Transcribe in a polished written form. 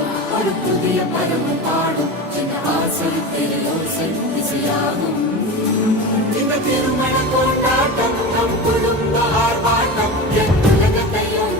பாடும் ஒரு புதிய பருவம் பாடும் என்ற ஆசை பேரோசை திசையாகும். இந்த திருமண கொண்டாட்டம் நம் குடும்ப ஆர்ப்பாட்டம் என் உலகத்தையும்